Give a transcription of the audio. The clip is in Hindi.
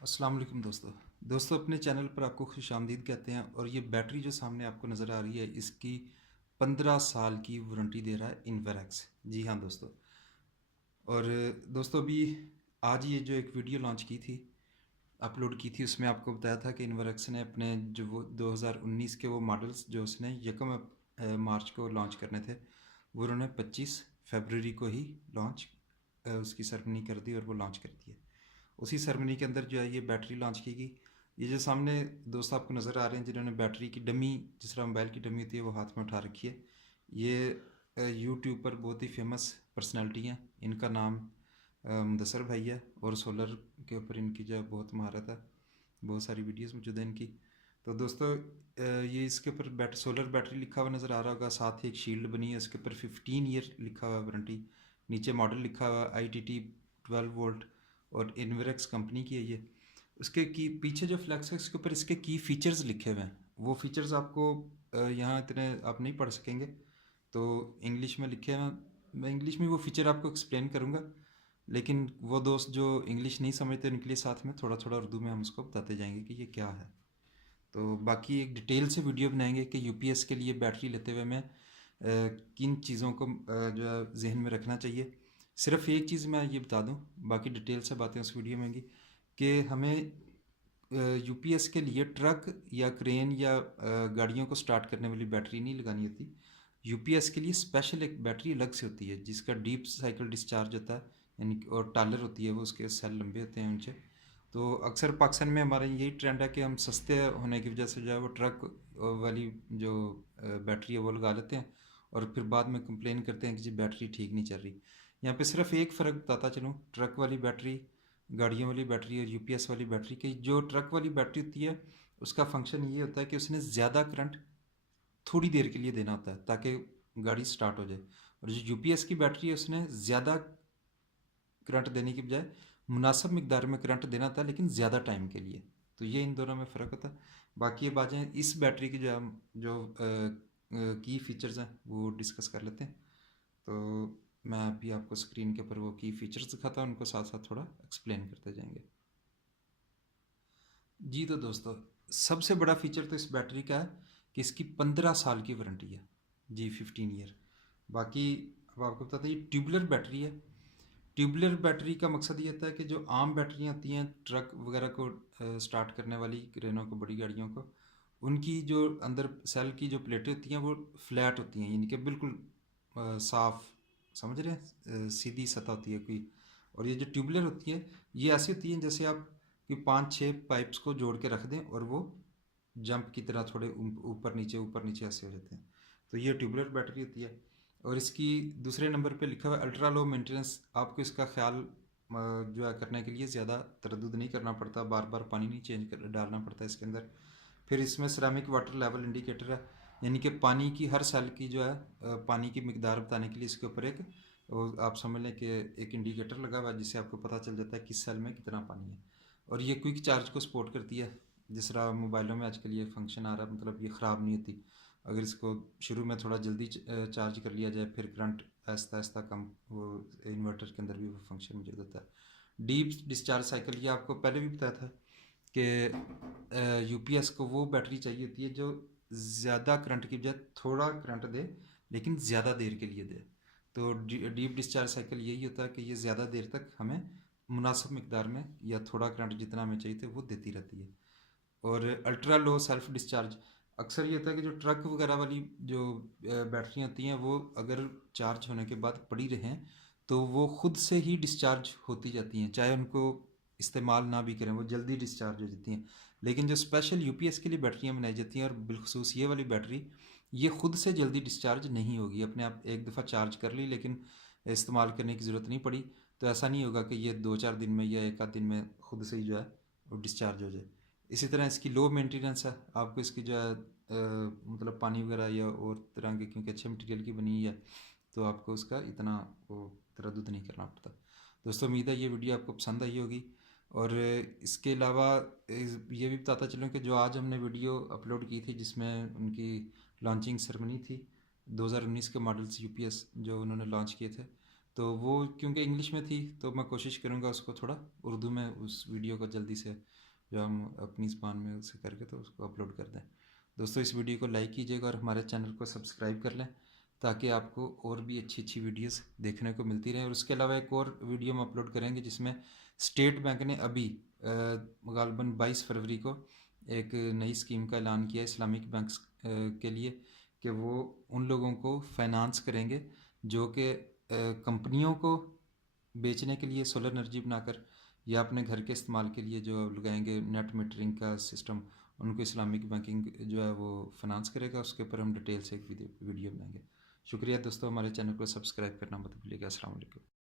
अस्सलाम वालेकुम दोस्तों अपने चैनल पर आपको खुशामदीद कहते हैं। और ये बैटरी जो सामने आपको नज़र आ रही है, इसकी 15 साल की वारंटी दे रहा है इन्वेरेक्स। जी हाँ दोस्तों। और दोस्तों अभी आज ये जो एक वीडियो लॉन्च की थी, अपलोड की थी, उसमें आपको बताया था कि इन्वेरेक्स ने अपने जो वो 2019 के वो मॉडल्स जो उसने यकम मार्च को लॉन्च करने थे, वो उन्होंने 25 फरवरी को ही लॉन्च उसकी सेरेमनी कर दी और वो लॉन्च कर दिए। उसी सेरेमनी के अंदर जो है ये बैटरी लॉन्च की गई। ये जो सामने दोस्त आपको नज़र आ रहे हैं जिन्होंने बैटरी की डमी, जिस तरह मोबाइल की डमी होती है, वो हाथ में उठा रखी है, ये यूट्यूब पर बहुत ही फेमस पर्सनालिटी हैं। इनका नाम मुदस्सर भाई है और सोलर के ऊपर इनकी जो है बहुत महारत है, बहुत सारी वीडियोस मौजूद हैं इनकी। तो दोस्तों ये इसके ऊपर सोलर बैटरी लिखा हुआ नज़र आ रहा होगा, साथ ही एक शील्ड बनी है, उसके ऊपर 15 ईयर लिखा हुआ वारंटी, नीचे मॉडल लिखा हुआ ITT 12 वोल्ट और इन्वेरेक्स कंपनी की है ये। उसके की पीछे जो फ्लैक्स है उसके ऊपर इसके की फ़ीचर्स लिखे हुए हैं। वो फीचर्स आपको यहाँ इतने आप नहीं पढ़ सकेंगे, तो इंग्लिश में लिखे हैं। मैं इंग्लिश में वो फ़ीचर आपको एक्सप्लेन करूँगा, लेकिन वो दोस्त जो इंग्लिश नहीं समझते उनके लिए साथ में थोड़ा थोड़ा उर्दू में हम उसको बताते जाएंगे कि ये क्या है। तो बाकी एक डिटेल से वीडियो बनाएंगे कि यूपीएस के लिए बैटरी लेते हुए मैं किन चीज़ों को जो है जहन में रखना चाहिए। सिर्फ एक चीज़ मैं ये बता दूं, बाकी डिटेल से बातें उस वीडियो में होंगी, कि हमें यूपीएस के लिए ट्रक या क्रेन या गाड़ियों को स्टार्ट करने वाली बैटरी नहीं लगानी होती। यूपीएस के लिए स्पेशल एक बैटरी अलग से होती है जिसका डीप साइकिल डिस्चार्ज होता है, यानी और टालर होती है वो, उसके सेल लंबे होते हैं ऊंचे। तो अक्सर पाकिस्तान में हमारा यही ट्रेंड है कि हम सस्ते होने की वजह से जो है वो ट्रक वाली जो बैटरी है वो लगा लेते हैं और फिर बाद में कंप्लेन करते हैं कि जी बैटरी ठीक नहीं चल रही। यहाँ पे सिर्फ एक फ़र्क बताता चलूँ, ट्रक वाली बैटरी, गाड़ियों वाली बैटरी और यूपीएस वाली बैटरी की। जो ट्रक वाली बैटरी होती है उसका फंक्शन ये होता है कि उसने ज़्यादा करंट थोड़ी देर के लिए देना होता है ताकि गाड़ी स्टार्ट हो जाए, और जो यूपीएस की बैटरी है उसने ज़्यादा करंट देने की बजाय मुनासिब मिकदार में करंट देना था, लेकिन ज़्यादा टाइम के लिए। तो ये इन दोनों में फ़र्क होता है। बाकी ये बातें इस बैटरी की जो हम जो की फ़ीचर्स हैं वो डिस्कस कर लेते हैं। तो मैं अभी आपको स्क्रीन के ऊपर वो की फ़ीचर्स दिखाता हूँ, उनको साथ साथ थोड़ा एक्सप्लेन करते जाएंगे। जी तो दोस्तों, सबसे बड़ा फीचर तो इस बैटरी का है कि इसकी 15 साल की वारंटी है। जी 15 ईयर। बाकी अब आपको पता था ये ट्यूबुलर बैटरी है। ट्यूबुलर बैटरी का मकसद ये होता है कि जो आम बैटरियाँ होती हैं ट्रक वगैरह को स्टार्ट करने वाली, क्रेनों को, बड़ी गाड़ियों को, उनकी जो अंदर सेल की जो प्लेटें होती हैं वो फ्लैट होती हैं, यानी कि बिल्कुल साफ, समझ रहे हैं, सीधी सतह होती है कोई। और ये जो ट्यूबुलर होती है ये ऐसी होती हैं जैसे आप कि 5-6 पाइप्स को जोड़ के रख दें और वो जंप की तरह थोड़े ऊपर नीचे ऐसे हो जाते हैं। तो ये ट्यूबुलर बैटरी होती है। और इसकी दूसरे नंबर पे लिखा हुआ है अल्ट्रा लो मेंटेनेंस। आपको इसका ख्याल जो है करने के लिए ज़्यादा तरद्दुद नहीं करना पड़ता, बार बार पानी नहीं चेंज कर डालना पड़ता इसके अंदर। फिर इसमें सिरेमिक वाटर लेवल इंडिकेटर है, यानी कि पानी की हर सेल की जो है पानी की मिकदार बताने के लिए इसके ऊपर एक वो आप समझ लें कि एक इंडिकेटर लगा हुआ है जिससे आपको पता चल जाता है किस सेल में कितना पानी है। और ये क्विक चार्ज को सपोर्ट करती है, जिस तरह मोबाइलों में आजकल ये फंक्शन आ रहा है, मतलब ये ख़राब नहीं होती। अगर इसको शुरू में थोड़ा जल्दी चार्ज कर लिया जाए, फिर करंट आहिस्ता आहिस्ता कम, वो इन्वर्टर के अंदर भी वो फंक्शन मौजूद होता है। डीप डिस्चार्ज साइकिल, ये आपको पहले भी बताया था कि यूपीएस को वो बैटरी चाहिए होती है जो ज़्यादा करंट की बजाय थोड़ा करंट दे, लेकिन ज़्यादा देर के लिए दे। तो डीप डिस्चार्ज साइकिल यही होता है कि ये ज़्यादा देर तक हमें मुनासिब मिकदार में या थोड़ा करंट जितना हमें चाहिए था वो देती रहती है। और अल्ट्रा लो सेल्फ डिस्चार्ज, अक्सर ये होता है कि जो ट्रक वगैरह वाली जो बैटरियाँ होती हैं वो अगर चार्ज होने के बाद पड़ी रहें तो वो खुद से ही डिस्चार्ज होती जाती हैं, चाहे उनको इस्तेमाल ना भी करें वो जल्दी डिस्चार्ज हो जाती हैं। लेकिन जो स्पेशल यूपीएस के लिए बैटरियाँ बनाई जाती हैं, और बिलखसूस ये वाली बैटरी, ये खुद से जल्दी डिस्चार्ज नहीं होगी। अपने आप एक दफ़ा चार्ज कर ली लेकिन इस्तेमाल करने की ज़रूरत नहीं पड़ी, तो ऐसा नहीं होगा कि ये 2-4 दिन में या एक आध दिन में खुद से ही जो है वो डिस्चार्ज हो जाए। इसी तरह इसकी लो मेंटेनेंस है, आपको इसकी जो है मतलब पानी वगैरह या और तरह के, क्योंकि अच्छे मटेरियल की बनी हुई है, तो आपको उसका इतना वो तरद्दुद नहीं करना पड़ता। दोस्तों उम्मीद है ये वीडियो आपको पसंद आई होगी। और इसके अलावा ये भी बताता चलूँ कि जो आज हमने वीडियो अपलोड की थी जिसमें उनकी लॉन्चिंग सेरेमनी थी, 2019 के मॉडल्स यूपीएस जो उन्होंने लॉन्च किए थे, तो वो क्योंकि इंग्लिश में थी तो मैं कोशिश करूँगा उसको थोड़ा उर्दू में उस वीडियो को जल्दी से जो हम अपनी ज़बान में उसे करके तो उसको अपलोड कर दें। दोस्तों इस वीडियो को लाइक कीजिएगा और हमारे चैनल को सब्सक्राइब कर लें ताकि आपको और भी अच्छी अच्छी वीडियोस देखने को मिलती रहें। और उसके अलावा एक और वीडियो हम अपलोड करेंगे जिसमें स्टेट बैंक ने अभी गालबन 22 फरवरी को एक नई स्कीम का ऐलान किया है इस्लामिक बैंक्स के लिए कि वो उन लोगों को फाइनेंस करेंगे जो कि कंपनियों को बेचने के लिए सोलर एनर्जी बनाकर या अपने घर के इस्तेमाल के लिए जो लगाएंगे नेट मीटरिंग का सिस्टम, उनको इस्लामिक बैंकिंग जो है वो फाइनेंस करेगा। उसके ऊपर हम डिटेल से एक वीडियो बनाएंगे। शुक्रिया दोस्तों, हमारे चैनल को सब्सक्राइब करना मत भूलिएगा। अस्सलाम वालेकुम।